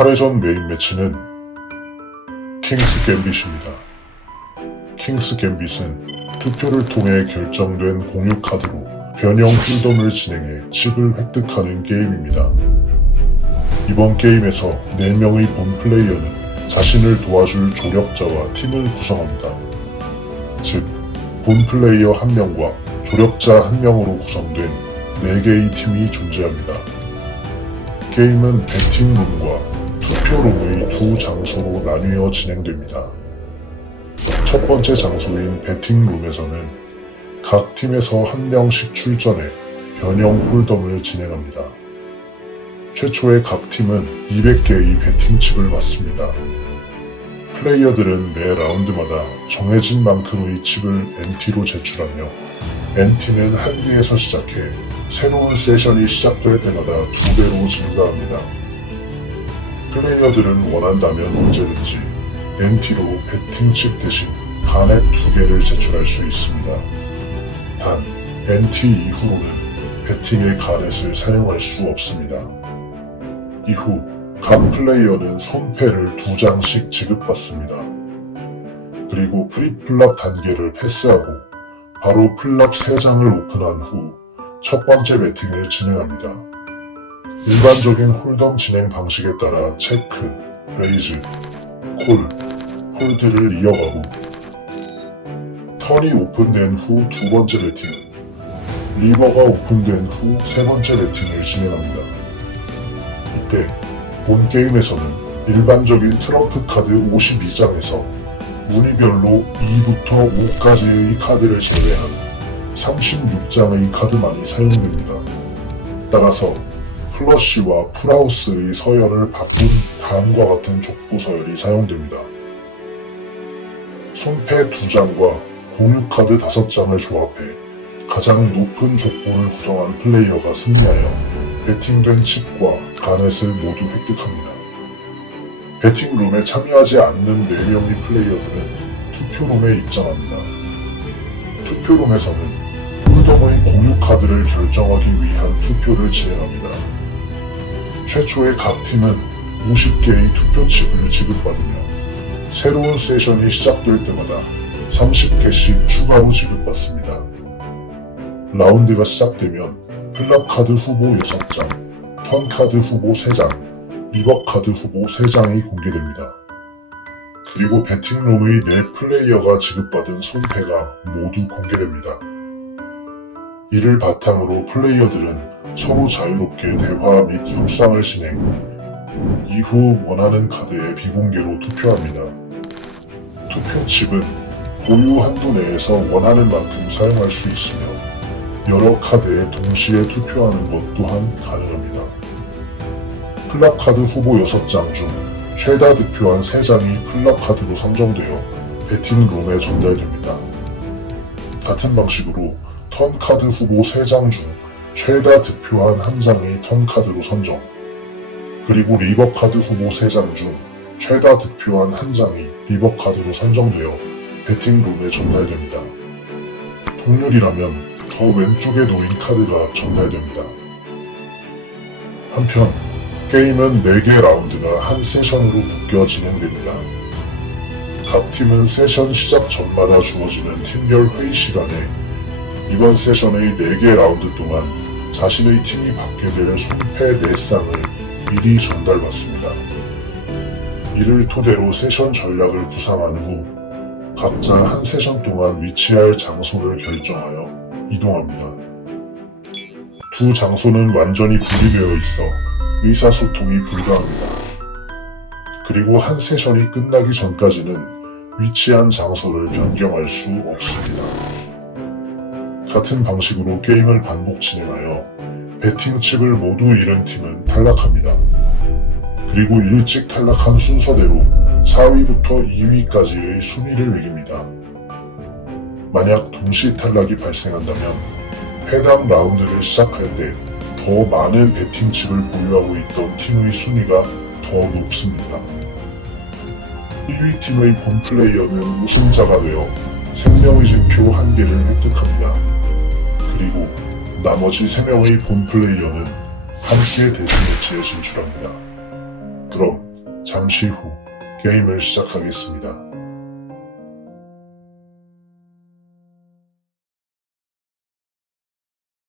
8회전 메인 매치는 킹스 갬빗입니다. 킹스 갬빗은 투표를 통해 결정된 공유 카드로 변형 힐덤을 진행해 칩을 획득하는 게임입니다. 이번 게임에서 4명의 본 플레이어는 자신을 도와줄 조력자와 팀을 구성합니다. 즉, 본 플레이어 1명과 조력자 1명으로 구성된 4개의 팀이 존재합니다. 게임은 배팅룸과 투표룸의 두 장소로 나뉘어 진행됩니다. 첫 번째 장소인 배팅룸에서는 각 팀에서 한 명씩 출전해 변형 홀덤을 진행합니다. 최초의 각 팀은 200개의 배팅칩을 맞습니다. 플레이어들은 매 라운드마다 정해진 만큼의 칩을 NT로 제출하며 NT는 한 개에서 시작해 새로운 세션이 시작될 때마다 두 배로 증가합니다. 플레이어들은 원한다면 언제든지 NT로 배팅칩 대신 간액 두 개를 제출할 수 있습니다. 단, NT 이후로는 배팅의 간액을 사용할 수 없습니다. 이후 각 플레이어는 손패를 두 장씩 지급받습니다. 그리고 프리플랍 단계를 패스하고 바로 플랍 3장을 오픈한 후 첫 번째 배팅을 진행합니다. 일반적인 홀덤 진행 방식에 따라 체크, 레이즈, 콜, 폴드를 이어가고 턴이 오픈된 후 두 번째 배팅, 리버가 오픈된 후 세 번째 배팅을 진행합니다. 이때 본 게임에서는 일반적인 트럼프 카드 52장에서 무늬별로 2부터 5까지의 카드를 제외한 36장의 카드만이 사용됩니다. 따라서 플러시와 풀하우스의 서열을 바꾼 다음과 같은 족보 서열이 사용됩니다. 손패 2장과 공유 카드 5장을 조합해 가장 높은 족보를 구성한 플레이어가 승리하여 배팅된 칩과 가넷을 모두 획득합니다. 배팅룸에 참여하지 않는 4명의 플레이어들은 투표룸에 입장합니다. 투표룸에서는 홀덤의 공유 카드를 결정하기 위한 투표를 진행합니다. 최초의 각 팀은 50개의 투표칩을 지급받으며 새로운 세션이 시작될 때마다 30개씩 추가로 지급받습니다. 라운드가 시작되면 플랍 카드 후보 6장, 턴 카드 후보 3장, 리버 카드 후보 3장이 공개됩니다. 그리고 배팅룸의 네 플레이어가 지급받은 손패가 모두 공개됩니다. 이를 바탕으로 플레이어들은 서로 자유롭게 대화 및 협상을 진행, 이후 원하는 카드에 비공개로 투표합니다. 투표 칩은 보유 한도 내에서 원하는 만큼 사용할 수 있으며 여러 카드에 동시에 투표하는 것 또한 가능합니다. 플랍 카드 후보 6장 중 최다 득표한 3장이 플랍 카드로 선정되어 배팅 룸에 전달됩니다. 같은 방식으로 턴 카드 후보 3장 중 최다 득표한 한 장이 턴 카드로 선정, 그리고 리버 카드 후보 3장 중 최다 득표한 한 장이 리버 카드로 선정되어 배팅룸에 전달됩니다. 동률이라면 더 왼쪽에 놓인 카드가 전달됩니다. 한편 게임은 4개 라운드가 한 세션으로 묶여 진행됩니다. 각 팀은 세션 시작 전마다 주어지는 팀별 회의 시간에 이번 세션의 4개 라운드 동안 자신의 팀이 받게 될 손패 4쌍을 미리 전달받습니다. 이를 토대로 세션 전략을 구상한 후 각자 한 세션 동안 위치할 장소를 결정하여 이동합니다. 두 장소는 완전히 분리되어 있어 의사소통이 불가합니다. 그리고 한 세션이 끝나기 전까지는 위치한 장소를 변경할 수 없습니다. 같은 방식으로 게임을 반복 진행하여 배팅 칩을 모두 잃은 팀은 탈락합니다. 그리고 일찍 탈락한 순서대로 4위부터 2위까지의 순위를 매깁니다. 만약 동시 탈락이 발생한다면 해당 라운드를 시작할 때 더 많은 배팅 칩을 보유하고 있던 팀의 순위가 더 높습니다. 1위 팀의 본 플레이어는 우승자가 되어 생명의 증표 한 개를 획득합니다. 그리고 나머지 3명의 본 플레이어는 함께 데스매치에 진출합니다. 그럼 잠시 후 게임을 시작하겠습니다.